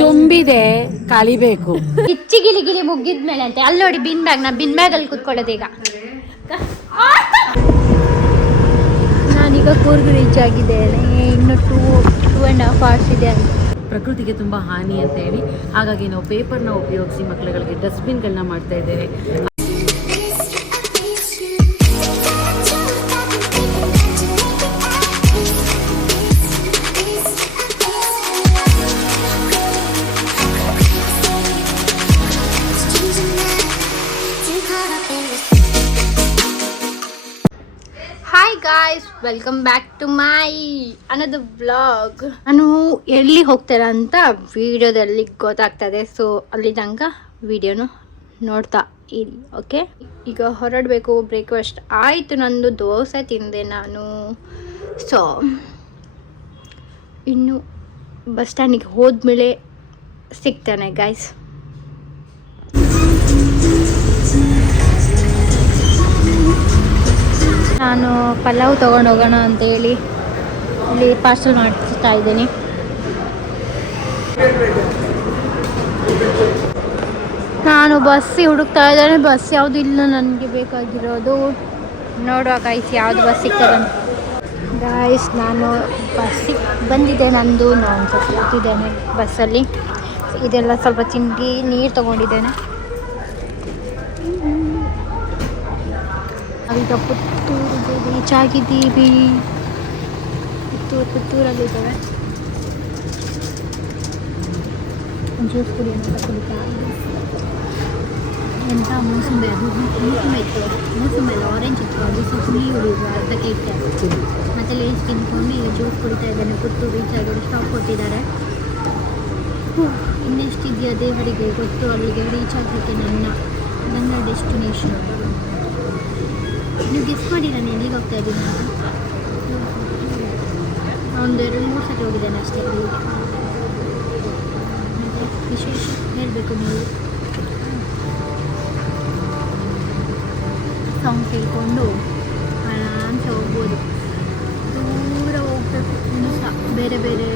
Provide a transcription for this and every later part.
ತುಂಬಿದೆ ಕಳಿಬೇಕು. ಗಿಚ್ಚಿ ಗಿಲಿ ಗಿಲಿ ಮುಗಿದ್ಮೇಲೆ ಅಂತೆ. ಅಲ್ಲಿ ನೋಡಿ ಬಿನ್ ಬ್ಯಾಗ್, ನಾ ಬಿನ್ ಬ್ಯಾಗ್ ಅಲ್ಲಿ ಕುತ್ಕೊಳ್ಳೋದು ಈಗ. ನಾನೀಗ ಕೂರ್ಗ್ ರೀಚ್ ಆಗಿದ್ದೇನೆ. ಇನ್ನು 2.5 hours ಇದೆ. ಪ್ರಕೃತಿಗೆ ತುಂಬ ಹಾನಿ ಅಂತ ಹೇಳಿ ಹಾಗಾಗಿ ನಾವು ಪೇಪರ್ನ ಉಪಯೋಗಿಸಿ ಮಕ್ಕಳುಗಳಿಗೆ ಡಸ್ಟ್ಬಿನ್ಗಳನ್ನ ಮಾಡ್ತಾ ಇದ್ದೇವೆ. Hi guys, welcome back to my another vlog. ನಾನು ಎಲ್ಲಿ ಹೋಗ್ತೇನೆ ಅಂತ ವಿಡಿಯೋದಲ್ಲಿ ಗೊತ್ತಾಗ್ತದೆ. ಸೊ ಅಲ್ಲಿ ತನಕ ವಿಡಿಯೋನು ನೋಡ್ತಾ ಇರಿ, ಓಕೆ? ಈಗ ಹೊರಡಬೇಕು. ಬ್ರೇಕ್ಫಾಸ್ಟ್ ಆಯಿತು, ನಂದು ದೋಸೆ ತಿಂದೆ ನಾನು. ಸೊ ಇನ್ನು ಬಸ್ ಸ್ಟ್ಯಾಂಡಿಗೆ ಹೋದ್ಮೇಲೆ ಸಿಗ್ತಾನೆ ಗಾಯ್ಸ್. ನಾನು ಪಲಾವ್ ತೊಗೊಂಡು ಹೋಗೋಣ ಅಂತೇಳಿ ಇಲ್ಲಿ ಪಾರ್ಸಲ್ ಮಾಡಿಸ್ತಾ ಇದ್ದೀನಿ. ನಾನು ಬಸ್ಸಿ ಹುಡುಕ್ತಾ ಇದ್ದೇನೆ. ಬಸ್ ಯಾವುದು ಇಲ್ಲ ನನಗೆ ಬೇಕಾಗಿರೋದು. ನೋಡುವ ಗಾಯ್ಸ್ ಯಾವುದು ಬಸ್ ಸಿಗ್ತದಂತ. ಗಾಯ್ಸ್ ನಾನು ಬಸ್ಸಿಗೆ ಬಂದಿದ್ದೆ. ನಂದು ನಾನು ಸ್ವಲ್ಪ ಕೂತಿದ್ದೇನೆ ಬಸ್ಸಲ್ಲಿ. ಇದೆಲ್ಲ ಸ್ವಲ್ಪ ತಿಂಡಿ ನೀರು ತೊಗೊಂಡಿದ್ದೇನೆ. ನಾವೀಗ ಪುತ್ತೂರಿಗೆ ರೀಚ್ ಆಗಿದ್ದೀವಿ. ಪುತ್ತೂರಲ್ಲಿದ್ದೇವೆ. ಜ್ಯೂಸ್ ಕುಡಿಯೋಣ ಕುಡಿತಾ ಎಂಥ ಮೂಸಂಬೆ, ಅದು ಮೂಸಂಬೆ ಇತ್ತು. ಮೂಸಂಬೆ ಅಲ್ಲ, ಆರೆಂಜ್ ಇತ್ತು. ಅದು ಸ್ವಲ್ಪ ಹುಳಿ ಹುಡುಗ ಅರ್ಧಕ್ಕೆ ಇಟ್ಟೆ. ಮತ್ತೆ ಲೇಸ್ ತಿನ್ಕೊಂಡು ಈಗ ಜ್ಯೂಸ್ ಕುಡಿತಾ ಇದ್ದೇನೆ. ಪುತ್ತೂರು ರೀಚ್ ಆಗಿ ಸ್ಟಾಪ್ ಕೊಟ್ಟಿದ್ದಾರೆ. ಇನ್ನೆಷ್ಟಿದೆಯಾ ದೇವರಿಗೆ ಗೊತ್ತು. ಅಲ್ಲಿಗೆ ರೀಚ್ ಆಗಲಿಕ್ಕೆ ನನ್ನ ಡೆಸ್ಟಿನೇಷನ್. ನೀವು ಗೆಸ್ ಮಾಡಿ ನಾನು ಎಲ್ಲಿಗೆ ಹೋಗ್ತಾ ಇದ್ದೀನಿ ಅಂತ. ಒಂದು 2-3 ಸತಿ ಹೋಗಿದ್ದೇನೆ ಅಷ್ಟೇ. ಮತ್ತು ವಿಶೇಷ ಹೇಳಬೇಕು, ನೀವು ಸಾಂಗ್ ಕೇಳಿಕೊಂಡು ಆರಾಮ್ಸೆ ಹೋಗ್ಬೋದು. ದೂರ ಹೋಗ್ಬೇಕು ನಿಮಿಷ. ಬೇರೆ ಬೇರೆ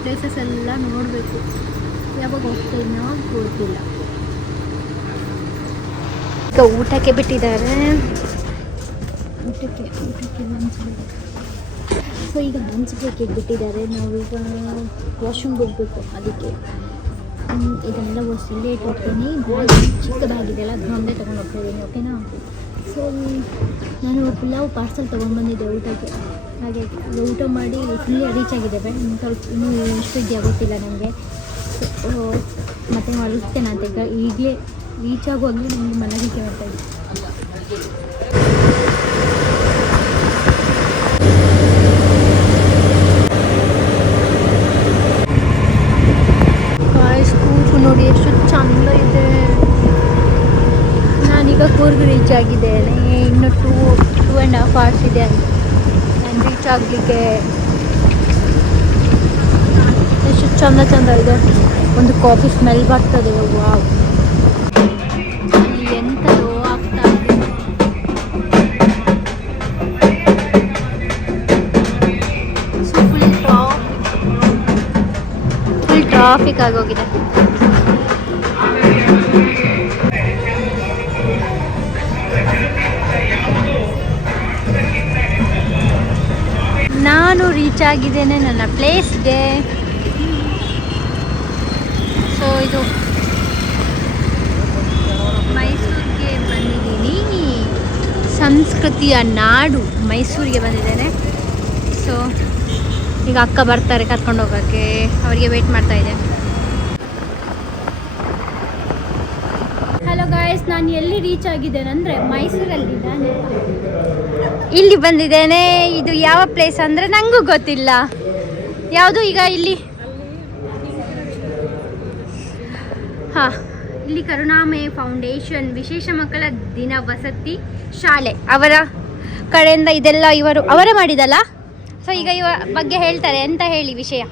ಪ್ಲೇಸಸ್ ಎಲ್ಲ ನೋಡಬೇಕು. ಯಾವಾಗ ಹೋಗ್ತೇನೋ ಗೊತ್ತಿಲ್ಲ. ಈಗ ಊಟಕ್ಕೆ ಬಿಟ್ಟಿದ್ದಾರೆ. ಊಟಕ್ಕೆ ಲಂಚ್ ಬ್ರೇಕ್. ಸೊ ಈಗ ಲಂಚ್ ಬ್ರೇಕಿಗೆ ಬಿಟ್ಟಿದ್ದಾರೆ. ನಾವೀಗ ವಾಶ್ರೂಮ್ಗೆ ಹೋಗಬೇಕು. ಅದಕ್ಕೆ ಇದನ್ನೆಲ್ಲ ಇಲ್ಲೇ ಇಟ್ಬಿಡ್ತೀನಿ. ಬ್ಯಾಗ್ ಚಿಕ್ಕದಾಗಿದೆಯಲ್ಲ, ಅದನ್ನ ಒಂದೇ ತೊಗೊಂಡು ಹೋಗ್ತಾ ಇದ್ದೀನಿ, ಓಕೆನಾ? ಸೊ ನಾನು ಪುಲಾವ್ ಪಾರ್ಸಲ್ ತೊಗೊಂಡ್ಬಂದಿದ್ದೆ ಊಟಕ್ಕೆ. ಹಾಗಾಗಿ ಊಟ ಮಾಡಿ ಫುಲ್ಲಿ ರೀಚ್ ಆಗಿದ್ದೇವೆ. ಇನ್ನೂ ಎಷ್ಟು ಇದೆಯಾ ಗೊತ್ತಿಲ್ಲ ನನಗೆ. ಸೊ ಮತ್ತೆ ಮಲಗ್ತೇನೆ ಅಂತ. ಈಗ ಈಗಲೇ ರೀಚ್ ಆಗುವಾಗಲೇ ನನಗೆ ಮಲಗಿಕೆ ಬರ್ತಾಯಿದ್ದೆ. ಕೂರ್ಗು ನೋಡಿ ಎಷ್ಟು ಚಂದ ಇದೆ. ನಾನೀಗ ಕೂರ್ಗ್ ರೀಚ್ ಆಗಿದ್ದೇನೆ. ಇನ್ನು 2.5 hours ಇದೆ ನಾನು ರೀಚ್ ಆಗಲಿಕ್ಕೆ. ಎಷ್ಟು ಚಂದ ಇದೆ. ಒಂದು ಕಾಫಿ ಸ್ಮೆಲ್ ಬರ್ತದೆ. ವಾವ್, ಅಲ್ಲಿ ಎಂಥದೋ ಆಗ್ತಾ ಇದೆ. ಫುಲ್ ಟ್ರಾಫಿಕ್ ಆಗೋಗಿದೆ. ನಾನು ರೀಚ್ ಆಗಿದ್ದೇನೆ ನನ್ನ ಪ್ಲೇಸ್ಗೆ. ಸೊ ಇದು ಮೈಸೂರಿಗೆ ಬಂದಿದ್ದೀನಿ. ಸಂಸ್ಕೃತಿಯ ನಾಡು ಮೈಸೂರಿಗೆ ಬಂದಿದ್ದೇನೆ. ಸೊ ಈಗ ಅಕ್ಕ ಬರ್ತಾರೆ ಕರ್ಕೊಂಡು ಹೋಗೋಕ್ಕೆ. ಅವರಿಗೆ ವೆಯ್ಟ್ ಮಾಡ್ತಾ ಇದ್ದೆ. ಹಲೋ ಗಾಯ್ಸ್, ನಾನು ಎಲ್ಲಿ ರೀಚ್ ಆಗಿದ್ದೇನೆ ಅಂದರೆ ಮೈಸೂರಲ್ಲಿ. ನಾನು ಇಲ್ಲಿ ಬಂದಿದ್ದೇನೆ. ಇದು ಯಾವ ಪ್ಲೇಸ್ ಅಂದರೆ ನನಗೂ ಗೊತ್ತಿಲ್ಲ ಯಾವುದು. ಈಗ ಇಲ್ಲಿ ಇಲ್ಲಿ ಕರುಣಾಮಯ ಫೌಂಡೇಶನ್ ವಿಶೇಷ ಮಕ್ಕಳ ದಿನ ವಸತಿ ಶಾಲೆ ಅವರ ಕಡೆಯಿಂದ ಇದೆಲ್ಲ ಅವರೇ ಮಾಡಿದಲ್ಲ. ಸೊ ಈಗ ಇವ ಬಗ್ಗೆ ಹೇಳ್ತಾರೆ. ಎಂತ ಹೇಳಿ ವಿಷಯ?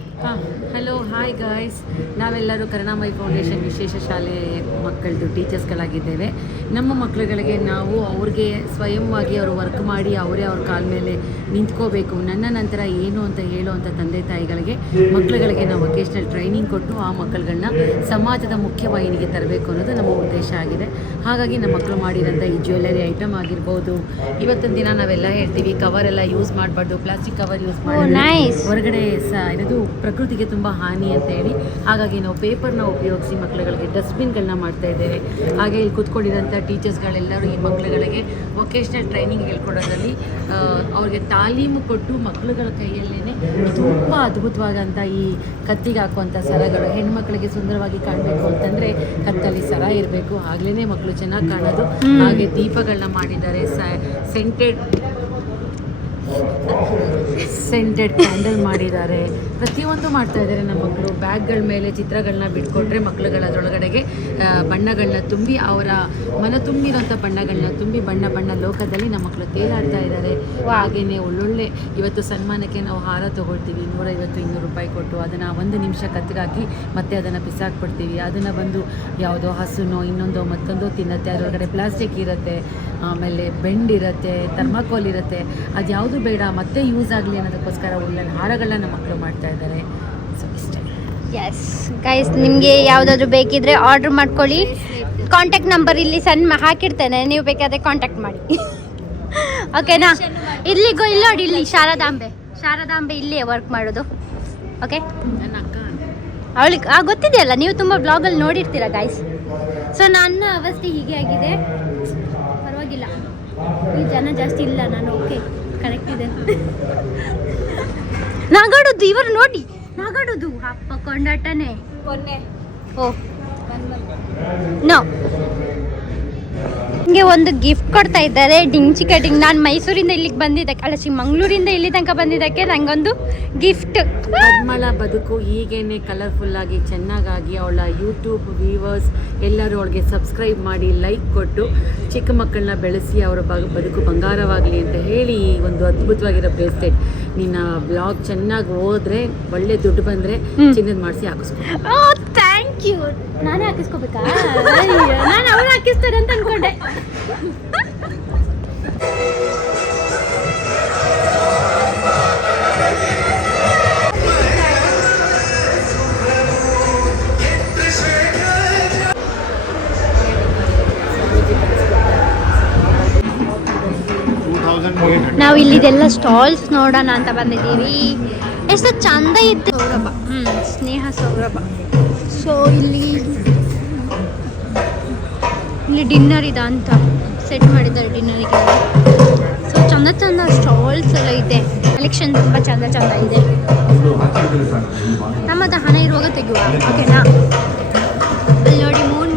ಹಲೋ ಹಾಯ್ ಗಾಯ್ಸ್, ನಾವೆಲ್ಲರೂ ಕರುಣಾಮಯಿ ಫೌಂಡೇಶನ್ ವಿಶೇಷ ಶಾಲೆ ಮಕ್ಕಳದು ಟೀಚರ್ಸ್ಗಳಾಗಿದ್ದೇವೆ. ನಮ್ಮ ಮಕ್ಕಳುಗಳಿಗೆ ನಾವು ಅವ್ರಿಗೆ ಸ್ವಯಂವಾಗಿ ಅವರು ವರ್ಕ್ ಮಾಡಿ ಅವರೇ ಅವ್ರ ಕಾಲ ಮೇಲೆ ನಿಂತ್ಕೋಬೇಕು, ನನ್ನ ನಂತರ ಏನು ಅಂತ ಹೇಳುವಂಥ ತಂದೆ ತಾಯಿಗಳಿಗೆ ಮಕ್ಕಳುಗಳಿಗೆ ನಾವು ವೊಕೇಶ್ನಲ್ ಟ್ರೈನಿಂಗ್ ಕೊಟ್ಟು ಆ ಮಕ್ಕಳುಗಳನ್ನ ಸಮಾಜದ ಮುಖ್ಯವಾಹಿನಿಗೆ ತರಬೇಕು ಅನ್ನೋದು ನಮ್ಮ ಉದ್ದೇಶ ಆಗಿದೆ. ಹಾಗಾಗಿ ನಮ್ಮ ಮಕ್ಕಳು ಮಾಡಿರೋಂಥ ಈ ಜ್ಯುವೆಲರಿ ಐಟಮ್ ಆಗಿರ್ಬೋದು, ಇವತ್ತಿನ ದಿನ ನಾವೆಲ್ಲ ಹೇಳ್ತೀವಿ ಕವರ್ ಎಲ್ಲ ಯೂಸ್ ಮಾಡಬಾರ್ದು, ಪ್ಲಾಸ್ಟಿಕ್ ಕವರ್ ಯೂಸ್ ಮಾಡಿ ಹೊರಗಡೆ ಇದು ಪ್ರಕೃತಿಗೆ ತುಂಬ ಹಾನಿ ಅಂತ ಹೇಳಿ ಹಾಗಾಗಿ ನಾವು ಪೇಪರ್ನ ಉಪಯೋಗಿಸಿ ಮಕ್ಕಳುಗಳಿಗೆ ಡಸ್ಟ್ಬಿನ್ಗಳನ್ನ ಮಾಡ್ತಾ ಇದ್ದೇವೆ. ಹಾಗೆ ಇಲ್ಲಿ ಕೂತ್ಕೊಂಡಿರೋಂಥ ಟೀಚರ್ಸ್ಗಳೆಲ್ಲರೂ ಈ ಮಕ್ಕಳುಗಳಿಗೆ ವೊಕೇಶ್ನಲ್ ಟ್ರೈನಿಂಗ್ ಹೇಳ್ಕೊಡೋದ್ರಲ್ಲಿ ಅವ್ರಿಗೆ ತಾಲೀಮು ಕೊಟ್ಟು ಮಕ್ಕಳುಗಳ ಕೈಯಲ್ಲೇ ತುಂಬ ಅದ್ಭುತವಾದಂಥ ಈ ಕತ್ತಿಗೆ ಹಾಕುವಂಥ ಸರಗಳು, ಹೆಣ್ಮಕ್ಳಿಗೆ ಸುಂದರವಾಗಿ ಕಾಣಬೇಕು ಅಂತಂದರೆ ಕತ್ತಲ್ಲಿ ಸರ ಇರಬೇಕು, ಆಗ್ಲೇ ಮಕ್ಕಳು ಚೆನ್ನಾಗಿ ಕಾಣೋದು. ಹಾಗೆ ದೀಪಗಳನ್ನ ಮಾಡಿದ್ದಾರೆ, ಸೆಂಟೆಡ್ ಕ್ಯಾಂಡಲ್ ಮಾಡಿದ್ದಾರೆ, ಪ್ರತಿಯೊಂದು ಮಾಡ್ತಾ ಇದ್ದಾರೆ ನಮ್ಮ ಮಕ್ಕಳು. ಬ್ಯಾಗ್ಗಳ ಮೇಲೆ ಚಿತ್ರಗಳನ್ನ ಬಿಟ್ಕೊಟ್ರೆ ಮಕ್ಕಳುಗಳ ಅದರೊಳಗಡೆಗೆ ಬಣ್ಣಗಳನ್ನ ತುಂಬಿ ಅವರ ಮನ ತುಂಬಿರೋಂಥ ಬಣ್ಣಗಳನ್ನ ತುಂಬಿ ಬಣ್ಣ ಬಣ್ಣ ಲೋಕದಲ್ಲಿ ನಮ್ಮ ಮಕ್ಕಳು ತೇಲಾಡ್ತಾ ಇದ್ದಾರೆ. ಹಾಗೆಯೇ ಒಳ್ಳೊಳ್ಳೆ ಇವತ್ತು ಸನ್ಮಾನಕ್ಕೆ ನಾವು ಹಾರ ತೊಗೊಳ್ತೀವಿ 150-200 ರೂಪಾಯಿ ಕೊಟ್ಟು, ಅದನ್ನು 1 ನಿಮಿಷ ಕತ್ತಿಗಾಕಿ ಮತ್ತೆ ಅದನ್ನು ಬಿಸಾಕ್ಬಿಡ್ತೀವಿ. ಅದನ್ನು ಬಂದು ಯಾವುದೋ ಹಸುನೋ ಇನ್ನೊಂದೋ ಮತ್ತೊಂದೋ ತಿನ್ನತ್ತೆ, ಅದರೊಳಗಡೆ ಪ್ಲಾಸ್ಟಿಕ್ ಇರುತ್ತೆ, ಆಮೇಲೆ ಬೆಂಡ್ ಇರುತ್ತೆ, ಥರ್ಮಾಕೋಲ್ ಇರುತ್ತೆ, ಅದು ಯಾವುದು ಬೇಡ ಮತ್ತೆ ಯೂಸ್ ಆಗಲಿ ಅನ್ನೋದಕ್ಕೋಸ್ಕರ ಒಳ್ಳೆ ಹಾರಗಳನ್ನ ನಮ್ಮ ಮಕ್ಕಳು ಮಾಡ್ತಾ ಇದ್ದಾರೆ. ಸೊ ಇಷ್ಟೇ. ಎಸ್ ಗೈಸ್, ನಿಮಗೆ ಯಾವುದಾದ್ರೂ ಬೇಕಿದ್ರೆ ಆರ್ಡ್ರ್ ಮಾಡ್ಕೊಳ್ಳಿ. ಕಾಂಟ್ಯಾಕ್ಟ್ ನಂಬರ್ ಇಲ್ಲಿ ಸಣ್ಣ ಹಾಕಿರ್ತೇನೆ, ನೀವು ಬೇಕಾದರೆ ಕಾಂಟ್ಯಾಕ್ಟ್ ಮಾಡಿ. ಓಕೆನಾ? ಇಲ್ಲಿ ನೋಡಿ, ಇಲ್ಲಿ ಶಾರದಾಂಬೆ ಇಲ್ಲೇ ವರ್ಕ್ ಮಾಡೋದು. ಓಕೆ, ನನ್ನ ಅಕ್ಕ ಅವಳಿಗೆ ಗೊತ್ತಿದೆಯಲ್ಲ, ನೀವು ತುಂಬ ಬ್ಲಾಗಲ್ಲಿ ನೋಡಿರ್ತೀರ ಗೈಸ್. ಸೊ ನನ್ನ ಅವಸ್ಥೆ ಹೀಗೆ ಆಗಿದೆ, ಪರವಾಗಿಲ್ಲ, ಈ ಜನ ಜಾಸ್ತಿ ಇಲ್ಲ, ನಾನು ಓಕೆ ಕರೆಕ್ಟ್ ಇದೆ. ನಗಾಡೋದು ಇವರು ನೋಡಿ, ನಗಾಡೋದು ಅಪ್ಪ ಕೊಂಡಾಟನೇ. ಓ ನೋ, ನಿಮಗೆ ಒಂದು ಗಿಫ್ಟ್ ಕೊಡ್ತಾ ಇದ್ದಾರೆ, ಡಿಂಚಿ ಕಟಿಂಗ್. ನಾನು ಮೈಸೂರಿಂದ ಇಲ್ಲಿಗೆ ಬಂದಿದ್ದಕ್ಕೆ, ಮಂಗಳೂರಿಂದ ಇಲ್ಲಿ ತನಕ ಬಂದಿದ್ದಕ್ಕೆ ನನಗೊಂದು ಗಿಫ್ಟ್. ಪದ್ಮಳ ಬದುಕು ಹೀಗೇನೆ ಕಲರ್ಫುಲ್ಲಾಗಿ ಚೆನ್ನಾಗಾಗಿ ಅವಳ ಯೂಟ್ಯೂಬ್ ವ್ಯೂವರ್ಸ್ ಎಲ್ಲರೂ ಅವಳಿಗೆ ಸಬ್ಸ್ಕ್ರೈಬ್ ಮಾಡಿ ಲೈಕ್ ಕೊಟ್ಟು ಚಿಕ್ಕ ಮಕ್ಕಳನ್ನ ಬೆಳೆಸಿ ಅವರ ಬದುಕು ಬಂಗಾರವಾಗಲಿ ಅಂತ ಹೇಳಿ ಈ ಒಂದು ಅದ್ಭುತವಾಗಿರೋ ಬ್ರೇಸ್ಲೆಟ್. ನಿನ್ನ ಬ್ಲಾಗ್ ಚೆನ್ನಾಗಿ ಹೋದ್ರೆ ಒಳ್ಳೆ ದುಡ್ಡು ಬಂದರೆ ಚಿನ್ನದ ಮಾಡಿಸಿ ಹಾಕಿಸ್ಕೊ. Thank you. ನಾನೇ ಹಾಕಿಸ್ಕೋಬೇಕಾ? ನಾನು ಅವ್ರು ಹಾಕಿಸ್ತಾರೆ ಅಂತ ಅನ್ಕೊಂಡೆ. ನಾವು ಇಲ್ಲಿದೆಲ್ಲ ಸ್ಟಾಲ್ಸ್ ನೋಡೋಣ ಅಂತ ಬಂದಿದ್ದೀವಿ. ಎಷ್ಟು ಚಂದ ಇತ್ತು. ಸೌರಭ, ಸ್ನೇಹ ಸೌರಭ. ಸೊ ಇಲ್ಲಿ ಡಿನ್ನರ್ ಇದೆ ಅಂತ ಸೆಟ್ ಮಾಡಿದ್ದಾರೆ, ಡಿನ್ನರಿಗೆ. ಸೊ ಚಂದ ಚಂದ ಸ್ಟಾಲ್ಸ್ ಎಲ್ಲ ಇದೆ, ಕಲೆಕ್ಷನ್ ತುಂಬ ಚಂದ ಚಂದ ಇದೆ. ನಮ್ಮದು ಹಣ ಇರುವಾಗ ತೆಗೆಯುವ, ಓಕೆನಾ? ಅಲ್ಲಿ ನೋಡಿ, ಮೂನ್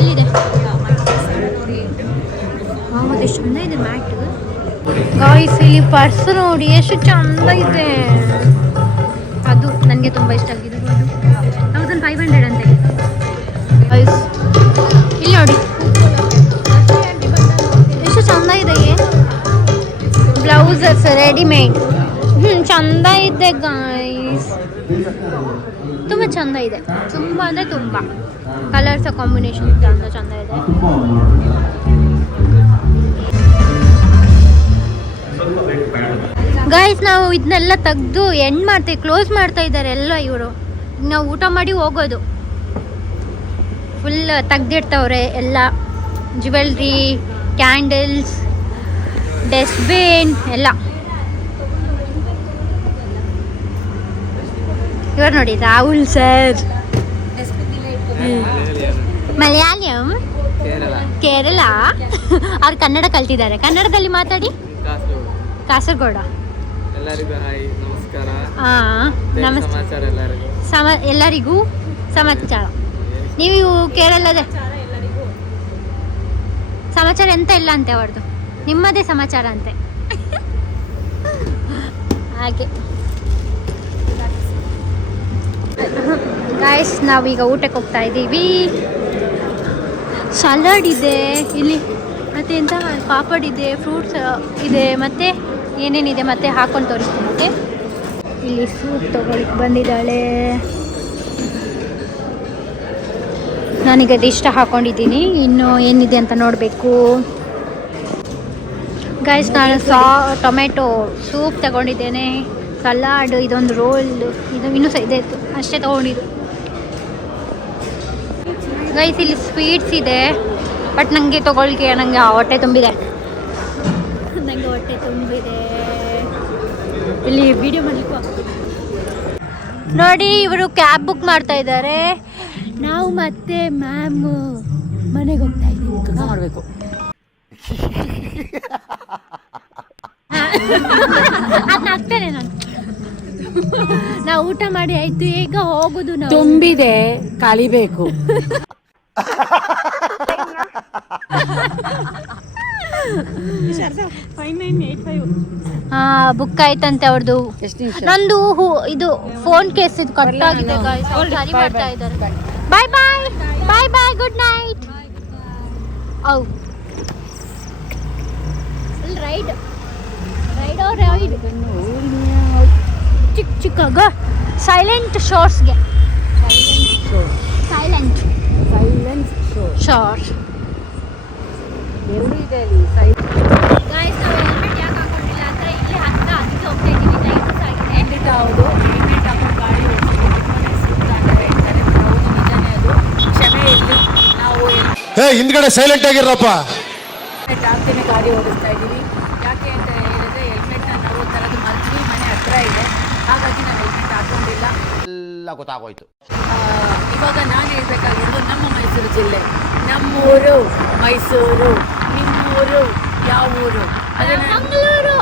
ಇಲ್ಲಿದೆ. ಎಷ್ಟು ಚಂದ ಇದೆ ಮ್ಯಾಟ್. ಗಾಯ್ಸ್, ಇಲ್ಲಿ ಪರ್ಸ್ ನೋಡಿ ಎಷ್ಟು ಚಂದ ಇದೆ. ಅದು ನನಗೆ ತುಂಬ ಇಷ್ಟ ಆಗಿದೆ. 1500 ಅಂತೆ ಗಾಯ್ಸ್. ಇಲ್ಲಿ ನೋಡಿ ಎಷ್ಟು ಚಂದ ಇದೆ. ಬ್ಲೌಸಸ್ ರೆಡಿಮೇಡ್ ಚಂದ ಇದೆ ಗಾಯ್ಸ್, ತುಂಬ ಚಂದ ಇದೆ. ತುಂಬ ಅಂದರೆ ತುಂಬ ಕಲರ್ಸ್ ಕಾಂಬಿನೇಷನ್ ಚಂದ ಇದೆ. ಗೈಸ್, ನಾವು ಇದನ್ನೆಲ್ಲ ತೆಗೆದು ಎಂಡ್ ಮಾಡ್ತೀವಿ, ಕ್ಲೋಸ್ ಮಾಡ್ತಾ ಇದ್ದಾರೆ ಎಲ್ಲ ಇವರು. ನಾವು ಊಟ ಮಾಡಿ ಹೋಗೋದು. ಫುಲ್ ತೆಗ್ದಿಡ್ತವ್ರೆ ಎಲ್ಲ, ಜ್ಯುವೆಲ್ರಿ, ಕ್ಯಾಂಡಲ್ಸ್, ಡಸ್ಟ್ಬಿನ್ ಎಲ್ಲ. ಇವರು ನೋಡಿ, ರಾಹುಲ್ ಸರ್, ಮಲಯಾಳಂ, ಕೇರಳ. ಅವ್ರು ಕನ್ನಡ ಕಲ್ತಿದ್ದಾರೆ. ಕನ್ನಡದಲ್ಲಿ ಮಾತಾಡಿ. ಕಾಸರಗೋಡ. ಎಲ್ಲರಿಗೂ ಹಾಯ್, ನಮಸ್ಕಾರ. ನಮಸ್ಕಾರ ಎಲ್ಲರಿಗೂ ಸಮಾಚಾರ. ನೀವು ಕೇರಳದ ಸಮಾಚಾರ ಎಂತ ಇಲ್ಲ ಅಂತೆ ಅವ್ರದ್ದು, ನಿಮ್ಮದೇ ಸಮಾಚಾರ ಅಂತೆ. ಹಾಗೆ ಗಾಯ್ಸ್, ನಾವೀಗ ಊಟಕ್ಕೆ ಹೋಗ್ತಾ ಇದ್ದೀವಿ. ಸಲಾಡ್ ಇದೆ ಇಲ್ಲಿ, ಮತ್ತು ಎಂತ ಪಾಪಡ್ ಇದೆ, ಫ್ರೂಟ್ಸ್ ಇದೆ, ಮತ್ತು ಏನೇನಿದೆ ಮತ್ತೆ ಹಾಕೊಂಡು ತೋರಿಸ್ತೀನಿ. ಓಕೆ, ಇಲ್ಲಿ ಸೂಪ್ ತಗೊಳ್ಳಿಕ್ಕೆ ಬಂದಿದ್ದಾಳೆ. ನಾನೀಗ ಇಷ್ಟ ಹಾಕೊಂಡಿದ್ದೀನಿ, ಇನ್ನು ಏನಿದೆ ಅಂತ ನೋಡಬೇಕು. ಗೈಸ್, ನಾನು ಟೊಮೆಟೊ ಸೂಪ್ ತಗೊಂಡಿದ್ದೇನೆ, ಸಲಾಡ್, ಇದೊಂದು ರೋಲ್, ಇದು ಇನ್ನೂ ಸಹ ಇದೆ, ಅಷ್ಟೇ ತೊಗೊಂಡಿದ್ದು. ಗೈಸ್, ಇಲ್ಲಿ ಸ್ವೀಟ್ಸ್ ಇದೆ, ಬಟ್ ನನಗೆ ತೊಗೊಳ್ಳಿಕ್ಕೆ ನನಗೆ ಹೊಟ್ಟೆ ತುಂಬಿದೆ. ನನಗೆ ಹೊಟ್ಟೆ ತುಂಬಿದೆ. ಇಲ್ಲಿ ವಿಡಿಯೋ ಮಾಡಲಿಕ್ಕೂ ನೋಡಿ, ಇವರು ಕ್ಯಾಬ್ ಬುಕ್ ಮಾಡ್ತಾ ಇದ್ದಾರೆ. ನಾವು ಮತ್ತೆ ಮ್ಯಾಮ್ ಮನೆಗೆ ಹೋಗ್ತಾ ಇದ್ದೀವಿ. ಕೆಲಸ ಮಾಡಬೇಕು. ಅದನ್ನ ಹಾಕ್ತೇನೆ ನಾನು. ನಾವು ಊಟ ಮಾಡಿ ಆಯ್ತು, ಈಗ ಹೋಗುದು. ನಾವು ತುಂಬಿದೆ, ಕಲಿಬೇಕು. ಬುಕ್ ಆಯ್ತಂತೆ ಅವ್ರದ್ದು. ನಂದು ಇದು ಫೋನ್ ಕೇಸ್ ಇದು ಕಟ್ ಆಗಿದೆ. ಸರಿ ಮಾಡ್ತಾ ಇದ್ದಾರೆ. ಬಾಯ್ ಬಾಯ್ ಬಾಯ್ ಬಾಯ್, ಗುಡ್ ನೈಟ್. ರೈಡ್ ಚಿಕ್ಕ ಚಿಕ್ಕಾಗ ಸೈಲೆಂಟ್ ಶೋರ್ಸ್ಗೆ. ಸೈಲೆಂಟ್ ಶೋರ್ ಗಾಯ್ಸ್, ನಾವು ಹೆಲ್ಮೆಟ್ ಯಾಕೆ ಹಾಕೊಂಡಿಲ್ಲ ಅಂದರೆ ಇಲ್ಲಿ ಹತ್ತ ಅದಕ್ಕೆ ಹೋಗ್ತಾ ಇದ್ದೀವಿ. ಲೈಟ್ಸ್ ಆಗಿದೆ. ಹೌದು, ಹೆಲ್ಮೆಟ್ ಹಾಕೊಂಡು ಗಾಡಿ ಕ್ಷಮೆ ಇರಲಿ. ನಾವು ಹಿಂದ್ಗಡೆ ಸೈಲೆಂಟ್ ಆಗಿರಪ್ಪ. ಹೆಲ್ಮೆಟ್ ಹಾಕ್ತೇನೆ ಗಾಡಿ ಓಡಿಸ್ತಾ ಇದ್ದೀವಿ. ಯಾಕೆ ಅಂತ ಹೇಳಿದ್ರೆ ಹೆಲ್ಮೆಟ್ನ ನಾವು ತರದು ಮಲ್ತೀವಿ, ಮನೆ ಹತ್ರ ಇದೆ, ಹಾಗಾಗಿ ನಾವು ಹೆಲ್ಮೆಟ್ ಹಾಕೊಂಡಿಲ್ಲ. ಎಲ್ಲ ಗೊತ್ತಾಗೋಯ್ತು. ಇವಾಗ ನಾನು ಹೇಳ್ಬೇಕಾಗಿರೋದು ನಮ್ಮ ಮೈಸೂರು ಜಿಲ್ಲೆ, ನಮ್ಮೂರು ಮೈಸೂರು, ನಿಮ್ಮೂರು ಯಾವ ಊರು? ಅದೇ ಮಂಗಳೂರು.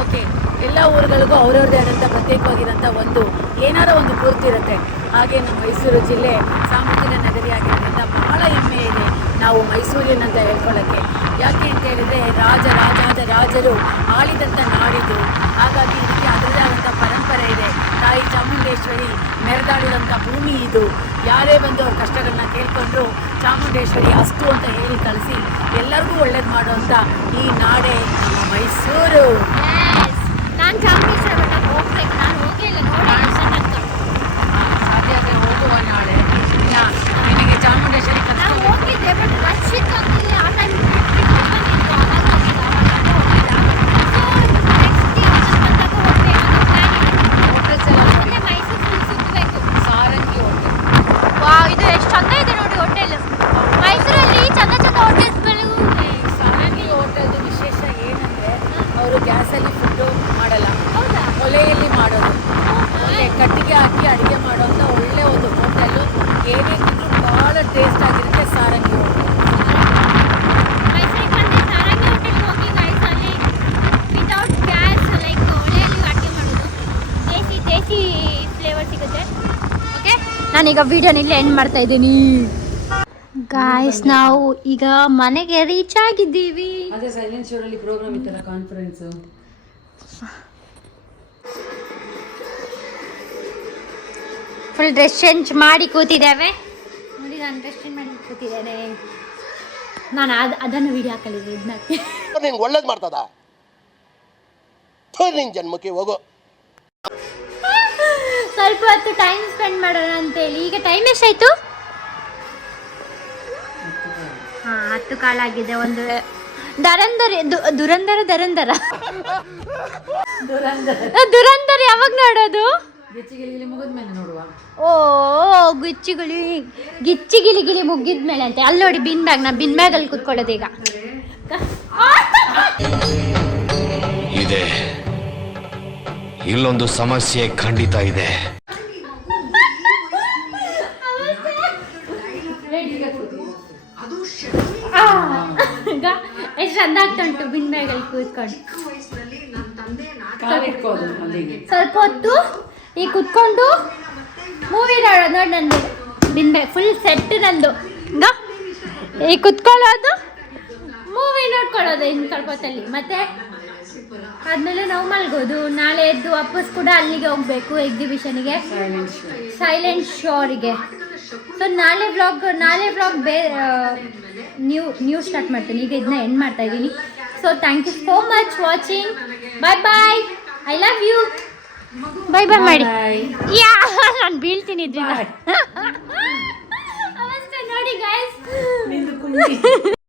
ಓಕೆ, ಎಲ್ಲ ಊರುಗಳಿಗೂ ಅವ್ರವ್ರದ್ದೇ ಆದಂಥ ಪ್ರತ್ಯೇಕವಾಗಿರೋಂಥ ಒಂದು ಏನಾರ ಒಂದು ಗುರುತು ಇರುತ್ತೆ. ಹಾಗೆ ನಮ್ಮ ಮೈಸೂರು ಜಿಲ್ಲೆ ಸಾಂಸ್ಕೃತಿಕ ನಗರಿ ಆಗಿರೋದ್ರಿಂದ ಬಹಳ ಹೆಮ್ಮೆ ಇದೆ ನಾವು ಮೈಸೂರಿನಂತ ಹೇಳ್ಕೊಳ್ಳೋಕ್ಕೆ. ಯಾಕೆ ಅಂತ ಹೇಳಿದರೆ ರಾಜರು ಆಳಿದಂಥ ನಾಡಿದು. ಹಾಗಾಗಿ ಇದಕ್ಕೆ ಅದರದೇ ಆದಂಥ ಪರಂಪರೆ ಇದೆ. ತಾಯಿ ಚಾಮುಂಡೇಶ್ವರಿ ಮೆರೆದಾಡಿದಂಥ ಭೂಮಿ ಇದು. ಯಾರೇ ಬಂದು ಅವ್ರ ಕಷ್ಟಗಳನ್ನ ಕೇಳ್ಕೊಂಡ್ರು ಚಾಮುಂಡೇಶ್ವರಿ ಅಷ್ಟು ಅಂತ ಹೇಳಿ ಕಳಿಸಿ ಎಲ್ಲರಿಗೂ ಒಳ್ಳೇದು ಮಾಡುವಂಥ ಈ ನಾಡೇ ನಮ್ಮ ಮೈಸೂರು. ನಾನು ಚಾಮುಂಡೇಶ್ವರಿ ಬೆಟ್ಟಕ್ಕೆ ಹೋಗ್ಬೇಕು. ನಾನು ಹೋಗಿಲ್ಲ, ನೋಡಿ ಸಾಧ್ಯ ಆದರೆ ಹೋಗುವ ನಾಳೆ. ನನಗೆ ಚಾಮುಂಡೇಶ್ವರಿ ನಾನು ಹೋಗಿದ್ದೆ, ಬಟ್ ರಶ್ ಇತ್ತು ಅಂತಿಲ್ಲ. ಆ ಟೈಮ್ ಮೈಸೂರು ಸುತ್ತಬೇಕು. ಸಾರಂಗಿ ಹೋಟೆಲ್. ವಾವ್, ಇದು ಎಷ್ಟು ಚಂದ ಇದೆ ನೋಡಿ ಹೋಟೆಲ್. ಮೈಸೂರಲ್ಲಿ ಚಂದ ಹೋಟೆಲ್ಸ್ಗಳು. ಸಾರಂಗಿ ಹೋಟೆಲ್ದು ವಿಶೇಷ ಏನಂದರೆ ಅವರು ಗ್ಯಾಸಲ್ಲಿ ಫುಡ್ಡು ಮಾಡಲ್ಲ, ಹೌದಾ? ಒಲೆಯಲ್ಲಿ ಮಾಡೋದು. ಕಟ್ಟಿಗೆ ಹಾಕಿ ಅಡುಗೆ ಮಾಡೋಂಥ ಒಳ್ಳೆ ಒಂದು ಹೋಟೆಲ್ಲು. ಏನೇ ತಿಂದರೂ ಭಾಳ ಟೇಸ್ಟ್ ಆಗಿರುತ್ತೆ ಸಾರಂಗಿ ಹೋಟೆಲ್. ಮೈಸೂರಿಗೆ ಬಂದು ಸಾರಂಗಿ ಹೋಟೆಲ್ಗೆ ಹೋಗಿ ಗೈಸ್, ಅಲ್ಲಿ ವಿತೌಟ್ ಗ್ಯಾಸ್ ಲೈಕ್ ಒಲೆಯಲ್ಲಿ ಅಡುಗೆ ಮಾಡೋದು. ದೇಸಿ ಫ್ಲೇವರ್ ಸಿಗುತ್ತೆ. ಓಕೆ, ನಾನೀಗ ವಿಡಿಯೋನ ಇಲ್ಲೇ ಎಂಡ್ ಮಾಡ್ತಾ ಇದ್ದೀನಿ. ಗಾಯ್ಸ್, ನಾವು ಈಗ ಮನೆಗೆ ರೀಚ್ ಆಗಿದ್ದೀವಿ. ಅದೇ ಸೈಲೆನ್ಸ್ ಶೋರಲ್ಲಿ ಪ್ರೋಗ್ರಾಮ್ ಇತ್ತಲ್ಲ, ಕಾನ್ಫರೆನ್ಸು. ಫುಲ್ ಡ್ರೆಸ್ ಚೇಂಜ್ ಮಾಡಿ ಕೂತಿದ್ದೇವೆ ನೋಡಿ. ನಾನು ಡ್ರೆಸ್ ಚೇಂಜ್ ಮಾಡಿ ಕೂತಿದ್ದೇನೆ. ನಾನು ಅದನ್ನು ವಿಡಿಯೋ ಹಾಕಲಿದ್ದೆ. ಇದನ್ನ ನಿಂಗೆ ಒಳ್ಳೇದು ಮಾಡ್ತದ, ನಿನ್ ಜನ್ಮಕ್ಕೆ ಹೋಗೋ. ಸ್ವಲ್ಪ ಹೊತ್ತು ಟೈಮ್ ಸ್ಪೆಂಡ್ ಮಾಡೋಣ ಅಂತೇಳಿ. ಈಗ ಟೈಮ್ ಎಷ್ಟಾಯ್ತು? 10 ಕಾಲಾಗಿದೆ. ಒಂದು ದುರಂದರ ಯಾವಾಗ ನೋಡೋದು? ಗಿಚ್ಚಿಗಿಲಿ ಮುಗಿದ ಮೇಲೆ ನೋಡುವ. ಓ, ಗಿಚ್ಚಿಗಿಲಿ ಮುಗಿದ ಮೇಲೆ ಅಂತೆ. ಅಲ್ಲಿ ನೋಡಿ ಬಿನ್ ಬ್ಯಾಗ್. ನಾ ಬಿನ್ ಬ್ಯಾಗ್ ಅಲ್ಲಿ ಕೂತ್ಕೊಳ್ಳೋದು ಈಗ. ಇದೆ, ಇಲ್ಲೊಂದು ಸಮಸ್ಯೆ ಖಂಡಿತ ಇದೆ. ಎಷ್ಟು ಚಂದ ಆಗ್ತಾ ಉಂಟು ಬಿನ್ ಬ್ಯಾಗ್ ಅಲ್ಲಿ ಕೂತ್ಕೊಂಡು. ಸ್ವಲ್ಪ ಹೊತ್ತು ಈಗ ಕುತ್ಕೊಂಡು ಮೂವಿ ನೋಡೋದು. ನೋಡಿ ನಂದು ಬಿನ್ ಬ್ಯಾಗ್ ಫುಲ್ ಸೆಟ್ ನಂದು. ಈಗ ಕುತ್ಕೊಳ್ಳೋದು, ಮೂವಿ ನೋಡ್ಕೊಳ್ಳೋದು ಇನ್ನು ಸ್ವಲ್ಪ ಹೊತ್ತಲ್ಲಿ. ಮತ್ತೆ ಆದಮೇಲೆ ನಾವು ಮಲ್ಗೋದು. ನಾಳೆ ಎದ್ದು ವಾಪಸ್ ಕೂಡ ಅಲ್ಲಿಗೆ ಹೋಗಬೇಕು, ಎಕ್ಸಿಬಿಷನ್ಗೆ, ಸೈಲೆಂಟ್ ಶೋರಿಗೆ. ಸೊ ನಾಳೆ ವ್ಲಾಗ್ ನ್ಯೂ ಸ್ಟಾರ್ಟ್ ಮಾಡ್ತೀನಿ. ಈಗ ಇದನ್ನ ಎಂಡ್ ಮಾಡ್ತಾ ಇದ್ದೀನಿ. So thank you so much watching. Bye bye. I love you. Bye bye ಮಾಡಿ Bye. ಯಾ ನಾನು ಬೀಳ್ತೀನಿ ಇದರಿಂದ ಅವಸ್ಥೆ ನೋಡಿ ಗಾಯ್ಸ್